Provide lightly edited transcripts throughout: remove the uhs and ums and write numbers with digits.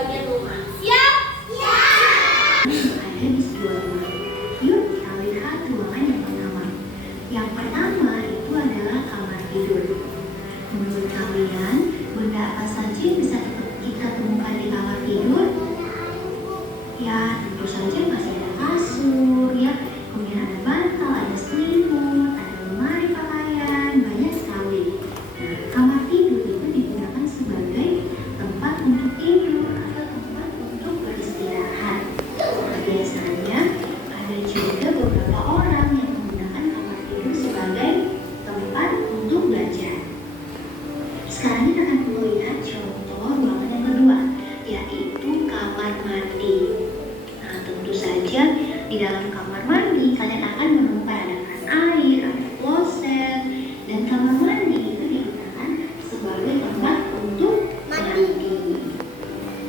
bagian rumah. Siap? Ada di sebuah rumah. Yuk kita lihat ruangan yang pertama. Yang pertama itu adalah kamar tidur. Menurut kalian, benda apa saja yang bisa kita temukan di kamar tidur? Ya, tentu saja masih ada kasur, ya. Kemudian ada bantal, ada selimut, ada lemari pakaian, banyak sekali. Nah, kamar tidur itu digunakan sebagai tempat untuk tidur atau tempat untuk beristirahat. Nah, biasanya ada juga beberapa orang yang menggunakan kamar tidur sebagai tempat untuk belajar. Sekarang kita akan melihat contoh ruangan yang kedua, yaitu kamar mandi. Nah, tentu saja di dalam kamar mandi kalian akan menemukan ada keran air, ada kloset, dan kamar mandi itu digunakan sebagai tempat untuk mandi.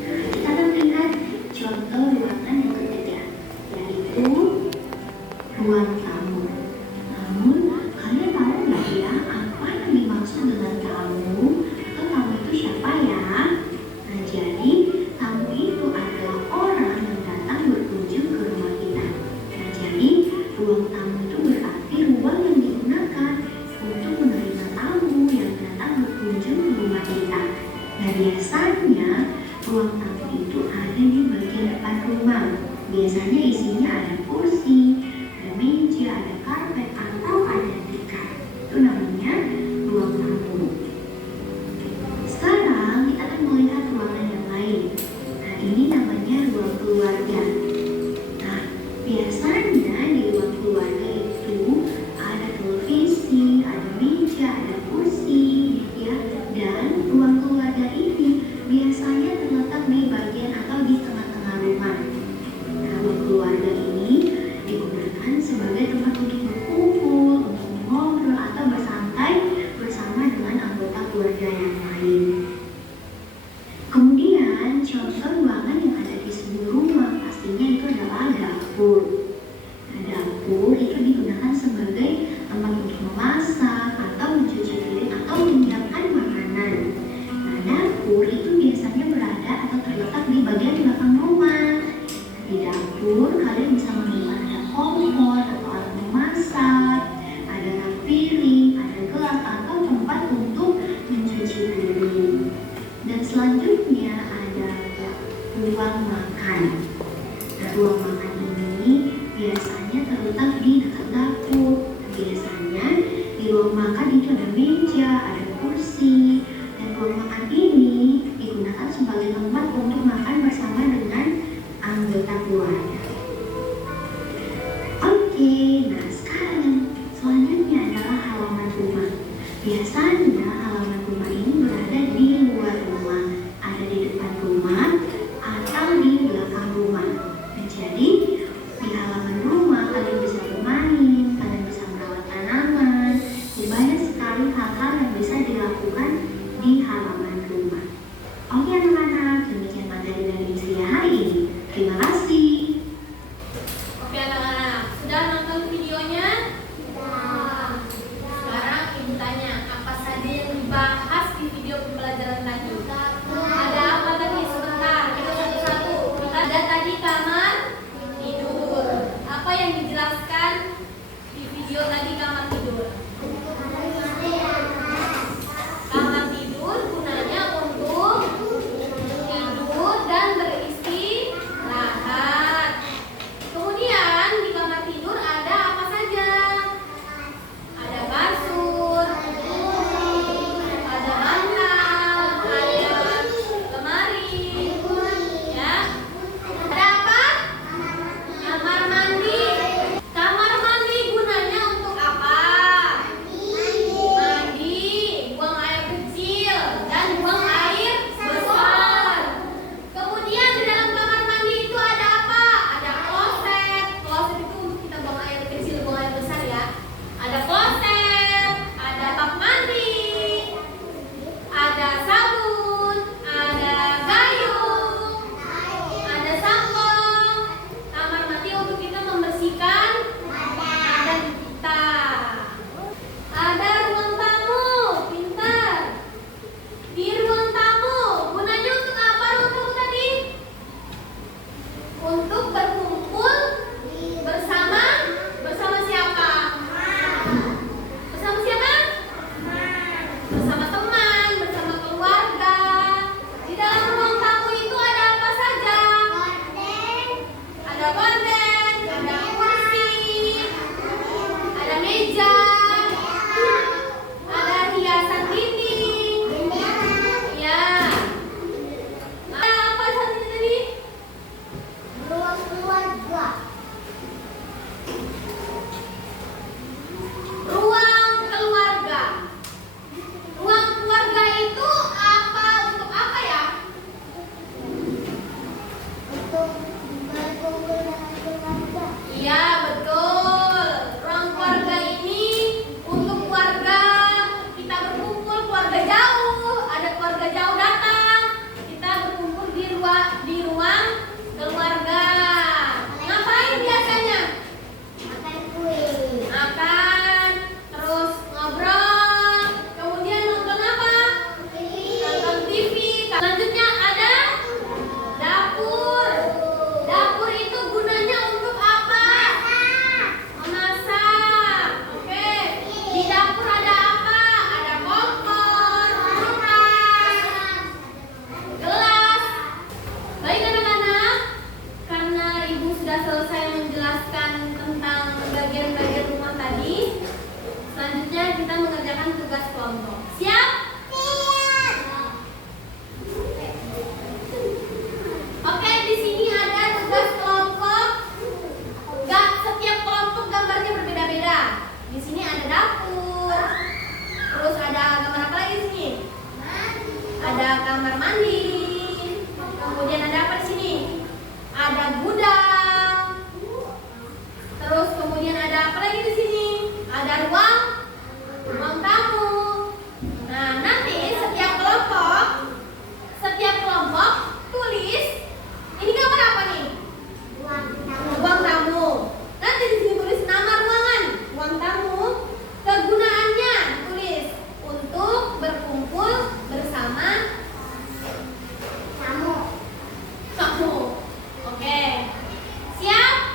Nah, kita akan lihat contoh ruangan yang ketiga, yaitu ruang tamu. Namun, kalian tahu nggak ya apa yang dimaksud dengan tamu? Atau tamu itu siapa ya? Nah, jadi tamu itu adalah orang yang datang berkunjung ke rumah kita. Nah, jadi ruang tamu itu berarti ruang yang digunakan untuk menerima tamu yang datang berkunjung ke rumah kita. Nah, biasanya ruang tamu itu ada di bagian depan rumah. Biasanya isinya ada kursi, ada meja, ada karpet, atau ada tikar. Itu namanya ruang tamu. Sekarang kita akan melihat ruangan yang lain. Nah, ini namanya ruang keluarga. Nah, biasanya di ruang keluarga itu ada televisi, ada meja, ada kursi, ya. Dan ruang keluarga ini biasanya terletak di bagian atau di tengah-tengah rumah. Nah, ruang keluarga ini digunakan sebagai tempat untuk berkumpul, untuk ngobrol atau bersantai bersama dengan anggota keluarga yang lain. Kemudian contoh ruangan yang ada di sebuah rumah pastinya itu adalah dapur. Nah, dapur itu digunakan sebagai tempat untuk memasak atau mencuci piring atau menyiapkan makanan. Nah, dapur itu biasanya berada atau terletak di bagian belakang rumah. Di dapur kalian bisa menemukan ada kompor atau alat memasak, ada rak piring, ada gelas atau tempat untuk mencuci piring. Dan selanjutnya ada ruang makan. Nah, ruang makan ini biasanya terletak di dekat dapur. Biasanya di ruang makan itu ada meja, ada kursi, dan ruang makan ini digunakan sebagai tempat untuk makan bersama dengan anggota keluarga. Oke, nah sekarang yang selanjutnya adalah halaman rumah. Biasanya halaman rumah ini berada di luar rumah, ada di depan rumah atau di kelompok tulis. Ini gambar apa nih? Ruang tamu. Nanti di sini tulis nama ruangan, ruang tamu. Kegunaannya tulis untuk berkumpul bersama tamu. Oke. Siap?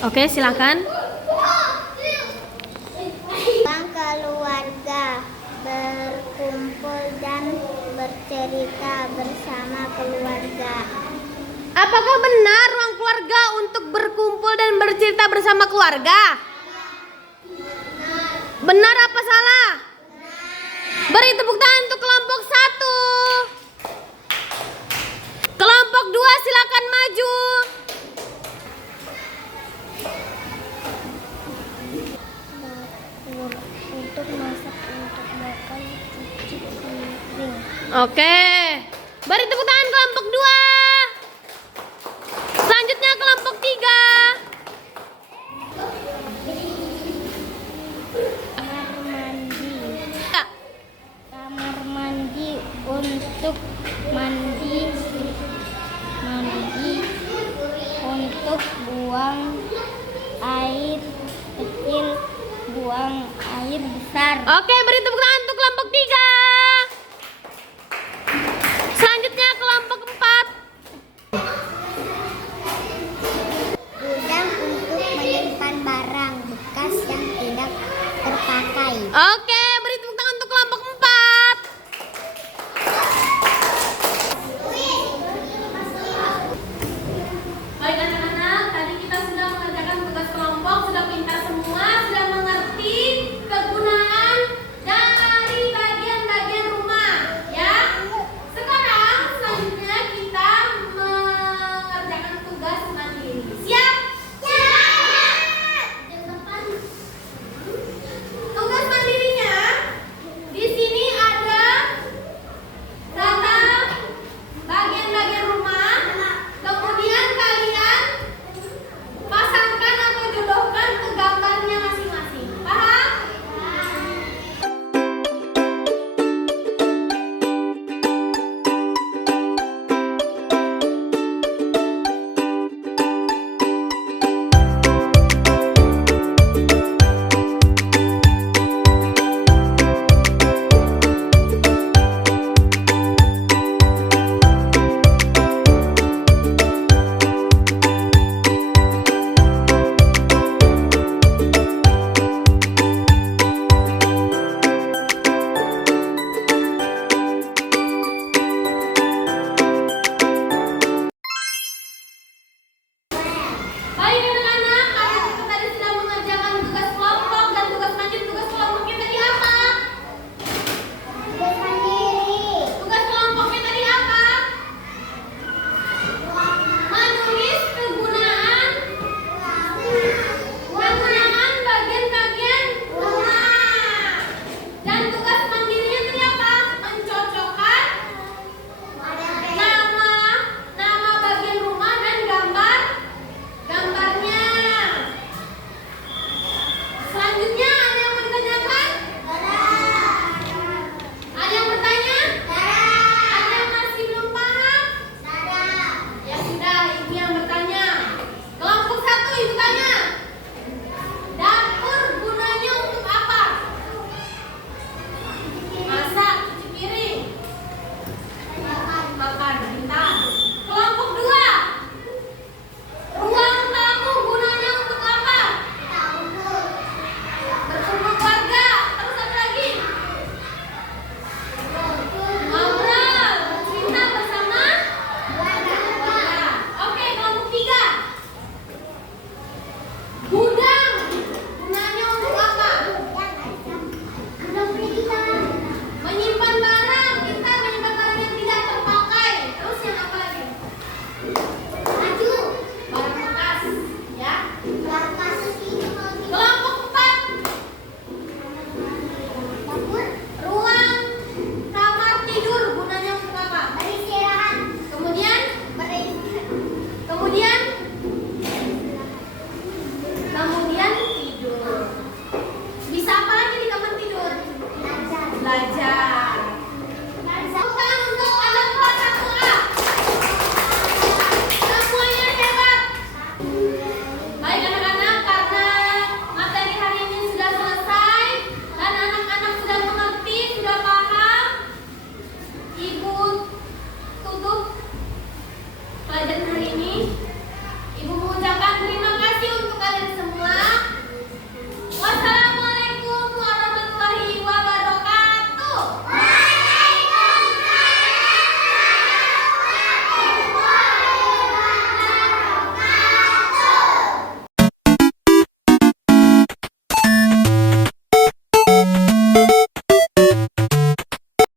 Oke, silakan. Ruang keluarga, berkumpul dan bercerita bersama keluarga. Apakah benar ruang keluarga untuk berkumpul dan bercerita bersama keluarga? Benar apa salah? Beri tepuk tangan untuk kelompok 1. Kelompok 2 silakan maju. Untuk masak, untuk makan, cuci piring. Oke. Beri tepuk tangan kelompok 2. Selanjutnya kelompok 3. Kamar mandi. Kamar mandi untuk mandi untuk buang air kecil, buang air besar. Oke, beri tepuk tangan untuk kelompok 3. Selanjutnya kelompok 4. Baca